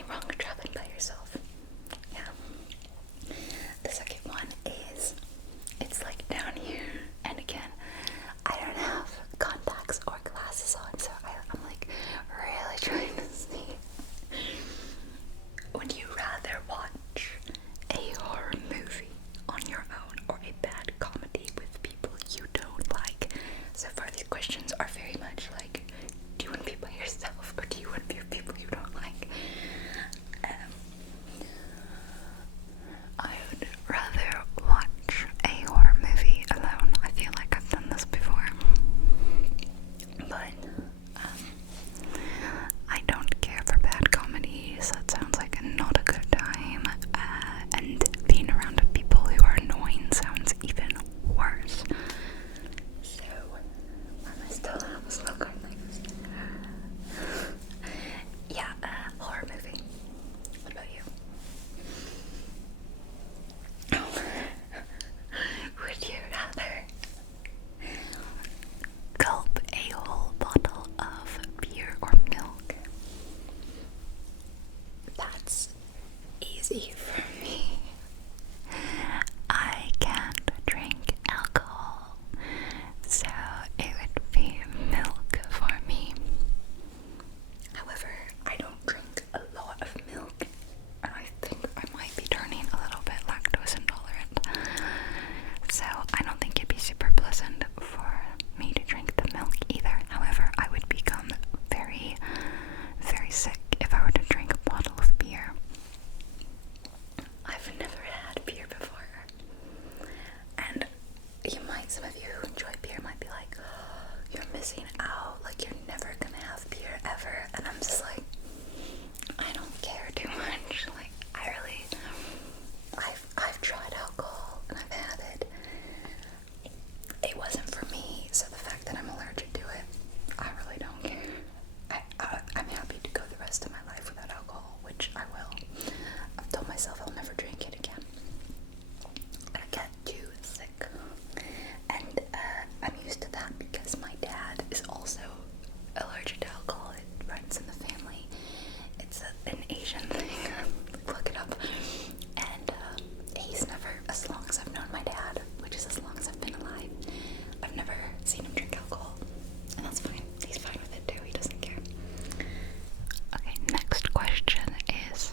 any wrong with traveling by yourself. Yeah. The second one is, it's like down here, and again, I don't have contacts or glasses on, so I'm like really trying to see. Would you rather watch a horror movie on your own or a bad comedy with people you don't like? So far these questions are very much like, do you want to be by yourself or do you want to be with people you don't like? I would rather watch a horror movie alone. I feel like I've done this before, but I don't care for bad comedies. That sounds like not a good time, and being around people who are annoying sounds even worse. So, I still have a smoke on things. Yeah, horror movie. What about you? Would you rather gulp a whole bottle of beer or milk? That's easy for me. I can't drink alcohol, so it would be milk for me. However, I don't drink a lot of milk, and I think I might be turning a little bit lactose intolerant. So I don't think it'd be super pleasant for me to drink the milk either. However, I would become very, very sick if I were to drink a bottle of beer. I've never had beer before, and some of you who enjoy beer might be like, oh, you're missing out, like you're never gonna have beer ever, and I'm just like, I don't care too much. Like, I've tried alcohol and I've had it. It wasn't for me, so the fact that I'm allergic to it, I really don't care. I'm happy to go the rest of my life without alcohol, which I will. I've told myself I'll never drink it again. I get too sick, and I'm used to that because my dad is also allergic to alcohol. It runs in the family. It's an Asian thing. Look it up. And he's never, as long as I've known my dad, which is as long as I've been alive, I've never seen him drink alcohol, and that's fine. He's fine with it too. He doesn't care. Okay, next question is,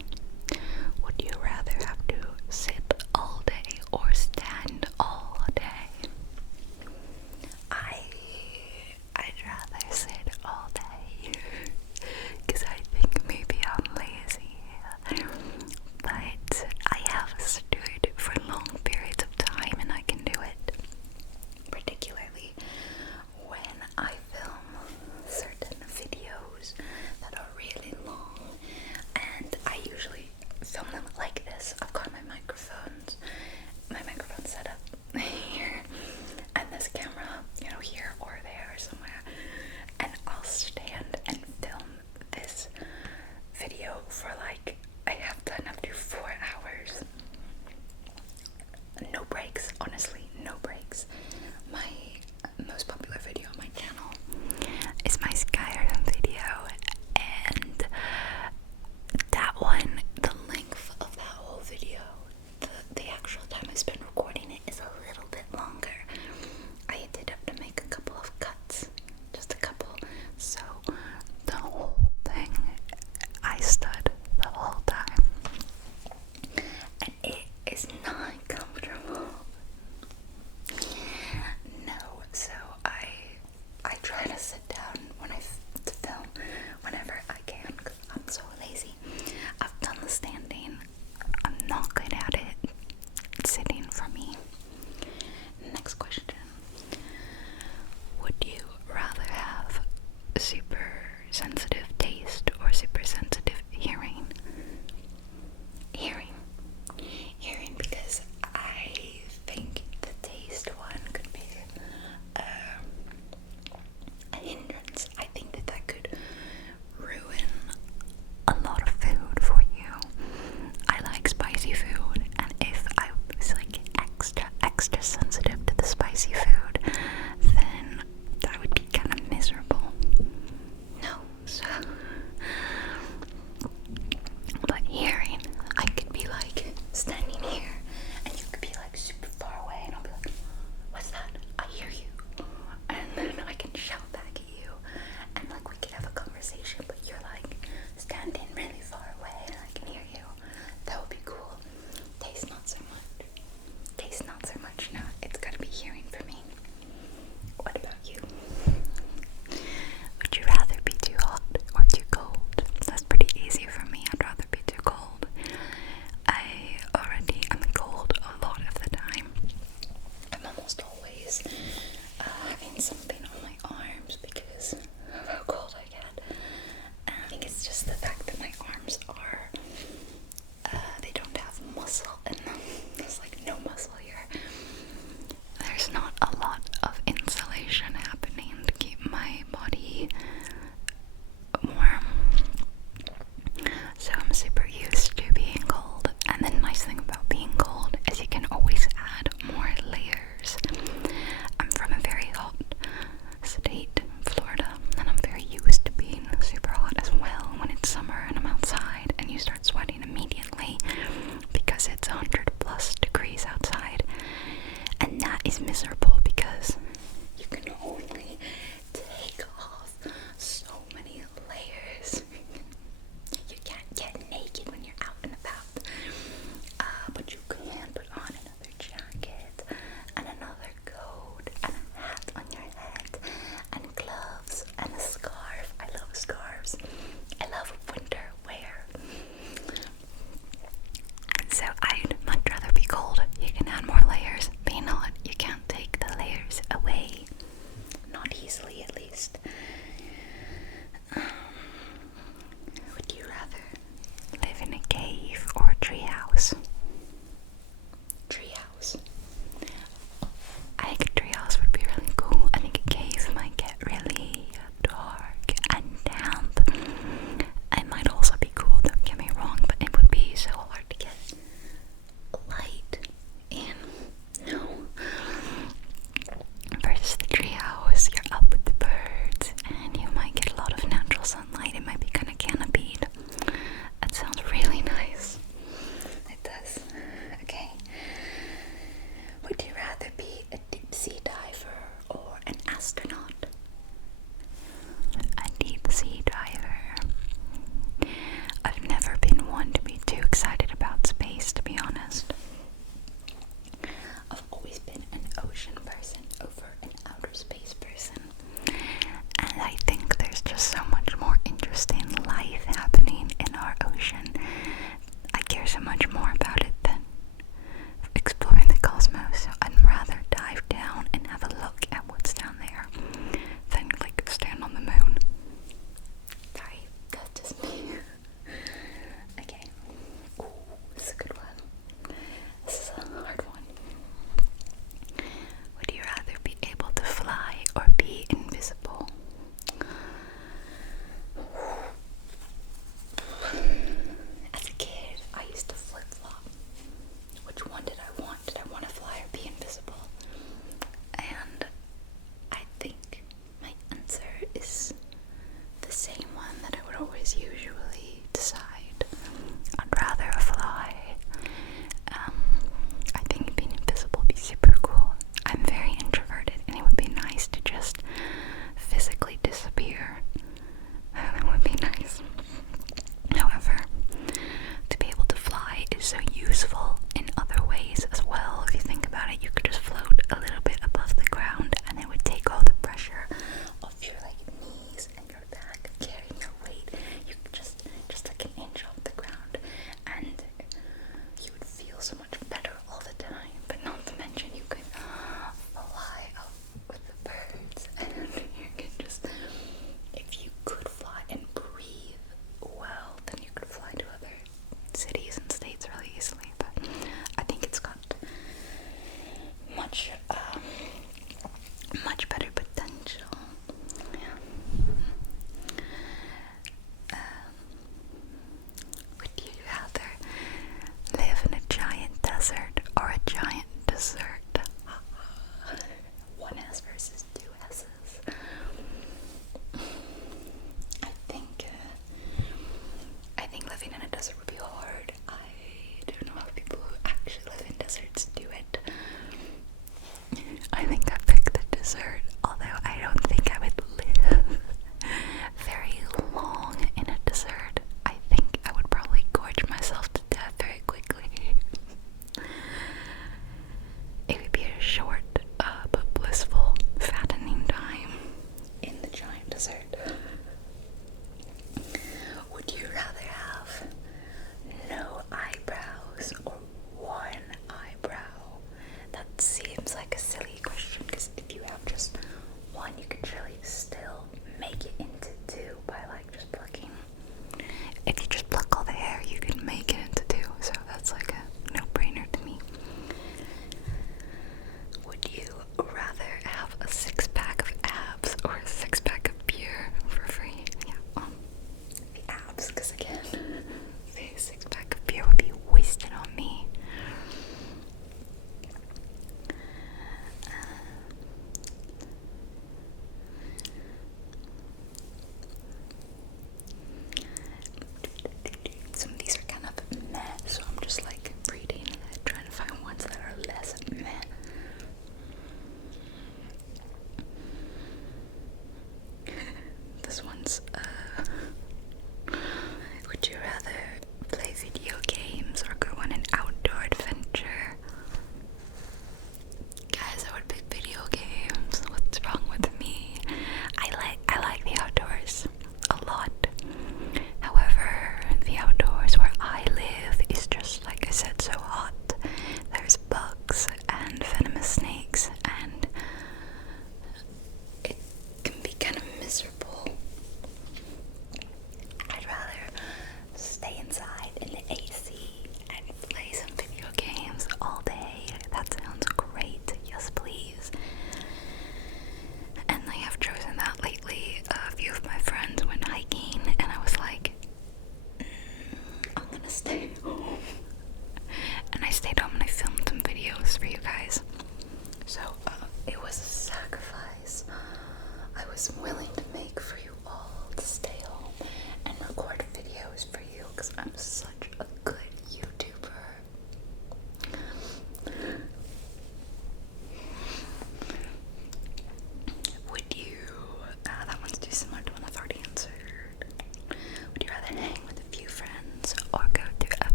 would you rather have to care so much more about it than exploring the cosmos. So I'd rather dive down and have a look at what's down there than like stand on the moon. Sorry, that's just me. Okay. Ooh, this is a good one. This is a hard one. Would you rather be able to fly or be invisible? As a kid, I used to flip-flop. Which one did I want? Did I want to fly or be invisible? And I think my answer is the same one that I would always usually decide. I'd rather fly. I think being invisible would be super cool. I'm very introverted, and it would be nice to just physically disappear. It would be nice. However, to be able to fly is so useful in other ways as well. If you think about it, you could just float a little bit above the ground, and it would take all the pressure Of your like knees and your back carrying your weight. You could just like an inch off the ground, and you would feel so much better all the time. But not to mention you could fly up with the birds, and you could just, if you could fly and breathe well, then you could fly to other cities and states really easily. But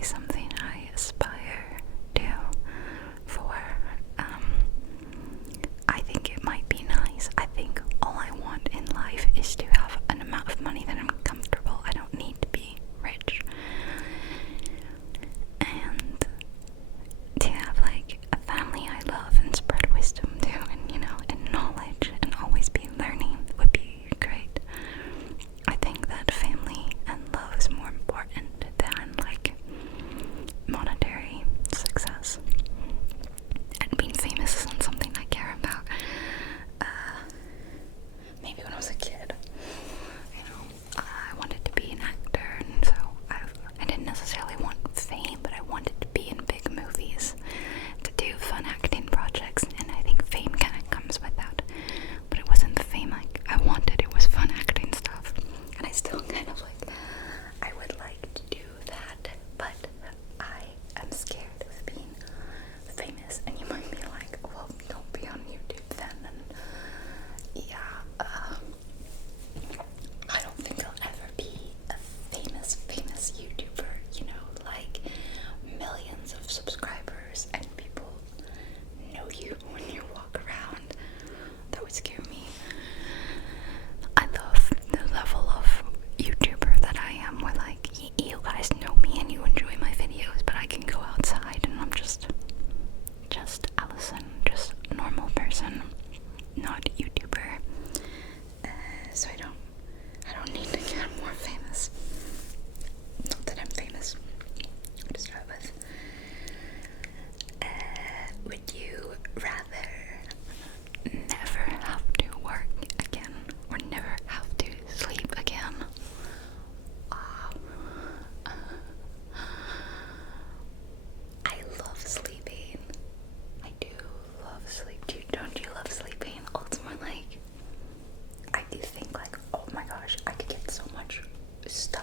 definitely something I aspire to for. I think it might be nice. I think all I want in life is to have an amount of money that I'm comfortable. I don't need to be rich. And to have like a family I love and spread wisdom to, and and knowledge, and always be learning would be great. I think that family and love is more important than like monetary success. And being famous isn't something I care about. Maybe when I was a kid, I wanted to be an actor, and so I didn't necessarily want fame, but I wanted to be in big movies, to do fun acting projects, and I think fame kind of comes with that. But it wasn't the fame I wanted, it was fun acting stuff. And I still kind of I would like to do that, but I am scared of being famous. And you might be like, well, don't be on YouTube then. And yeah, I don't think I'll ever be a famous YouTuber, like millions of subscribers and people know you when you walk around. That would scare me. I love the level of YouTuber that I am, where you guys know me and you enjoy my videos, but I can go outside and I'm just Allison, just a normal person, not YouTuber. So I don't need to get more famous. Not that I'm famous, to start with. Would you rather never have to work again, or never have to sleep again? I love sleeping. I do love sleep. Don't you love sleeping? Oh, it's more I do think oh my gosh, I could get so much stuff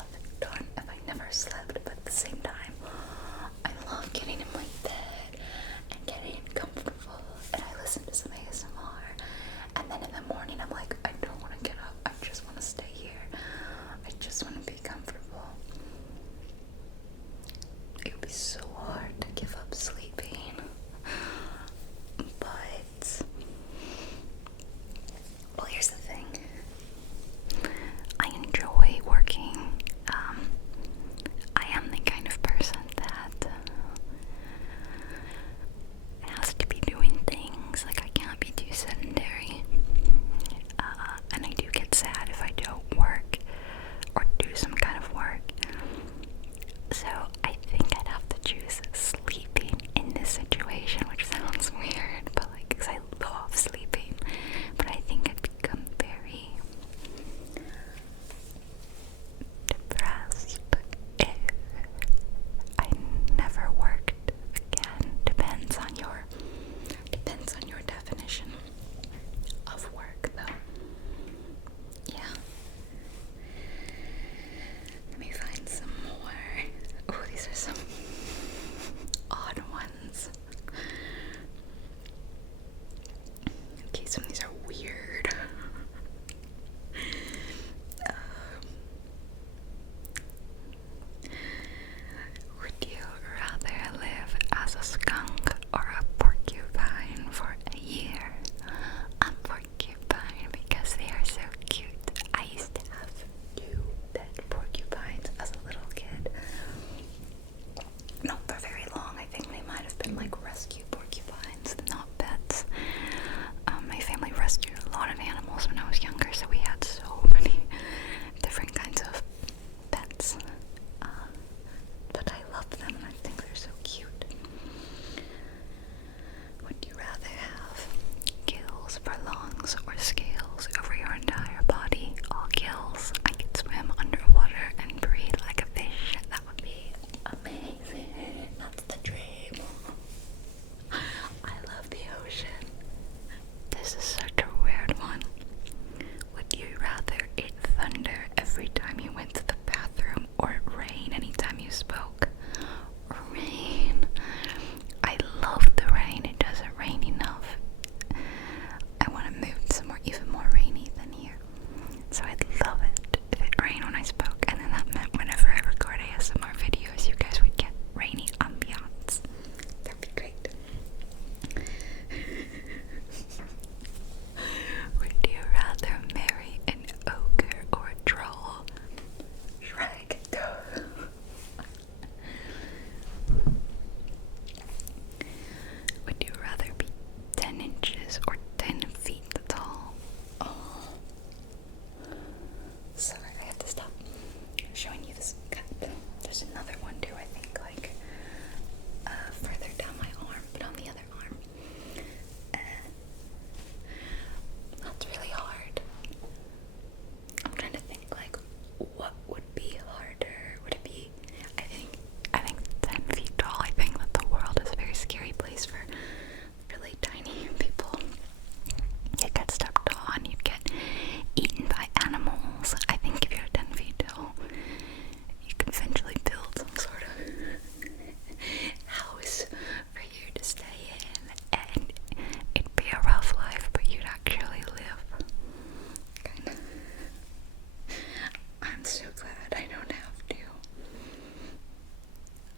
so glad I don't have to.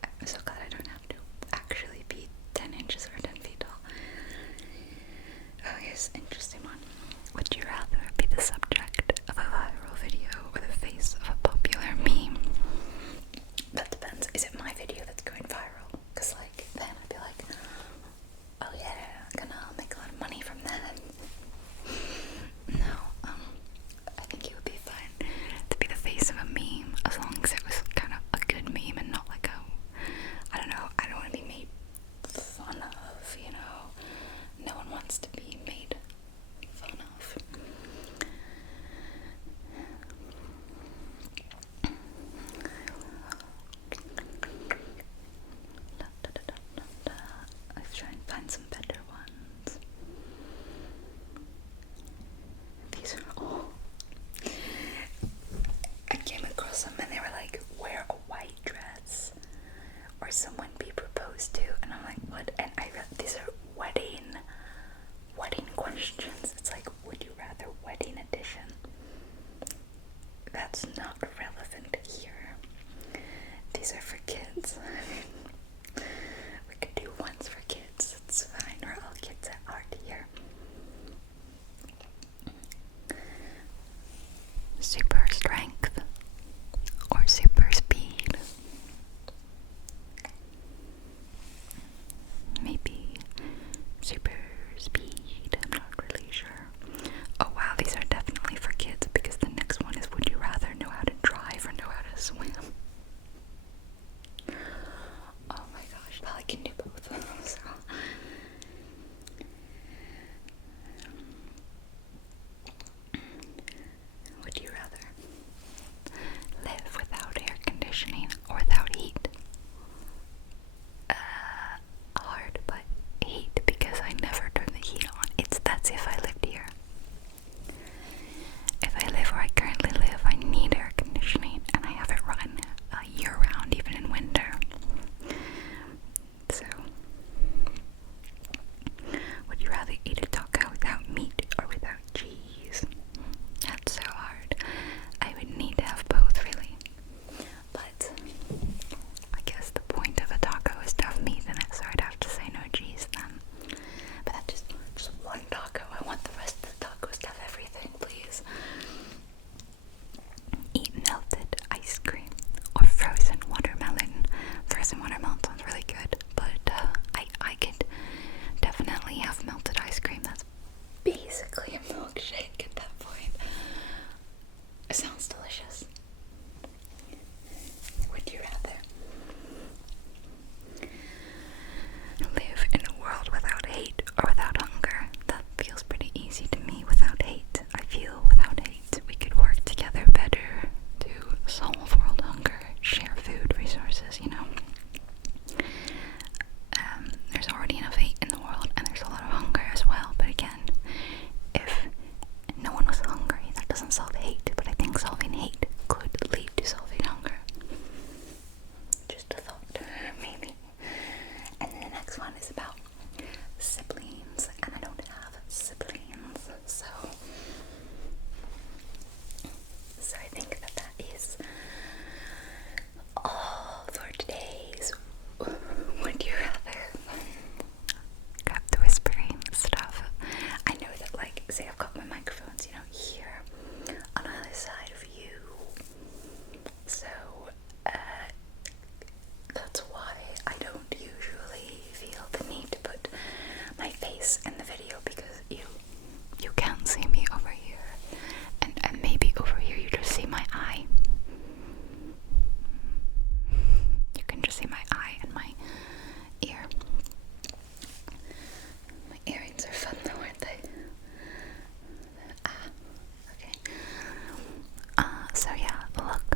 I'm so glad I don't have to actually be 10 inches or 10 feet tall. Oh, here's an interesting one. Would you rather be the subject of a viral video or the face of a popular meme? That depends. Is it my video that's going viral? Because, like, then I'd be like, oh yeah, I'm gonna make a lot of money from that. No, I think it would be fun to be the face of a meme, as long as it was kind of a good meme and not like a, I don't know, I don't want to be made fun of, you know. No one wants to be made fun of. Let's try and find some better ones. These are all. I came across them and they were like, wear a white dress or someone be proposed to, and I'm like, what? And I read these are wedding questions. It's like, would you rather wedding edition? That's not relevant here. These are for kids. We could do ones for kids. It's fine. We're all kids at art here. Super strength or super speed? Maybe super speed, I'm not really sure. Oh wow, these are definitely for kids, because the next one is, would you rather know how to drive or know how to swim? Oh my gosh, well, I can do both. So. Would you rather live without air conditioning or without heat? Hard, but heat, because I never turn the heat on. That's if I lived here. If I live where I currently live, I need air conditioning, and I have it run year round, even in winter. So, would you rather eat a taco without meat or without cheese? That's so hard. I would need to have both, really. But I guess the point of a taco is to have meat in it, so I'd have to say no cheese then. But that's just one taco. I want the rest of the tacos to have everything, please. Eat melted ice cream or frozen watermelon. Frozen watermelon sounds really good, but I could definitely have melted ice cream. That's Basically a milkshake at that point. It sounds delicious. Would you rather live in a world without hate or without hunger? That feels pretty easy to me. Without hate, I feel without hate we could work together better to solve world hunger, share food resources, you know. There's already enough hate in the world, and there's a lot of hunger as well. But again, if no one was hungry, that doesn't solve hate. But I think solving hate could lead to solving hunger. just a thought, maybe. And then the next one is about siblings, and I don't have siblings, so I think that is all for today's Would You Rather. Got the whispering stuff. I know that, like, say I've got my microphones, you know, here on the other side of you, so that's why I don't usually feel the need to put my face in the video, because You can't see me over here, and maybe over here you just see my eye. You can just see my eye and my ear. my earrings are fun though, aren't they? Okay. So yeah, look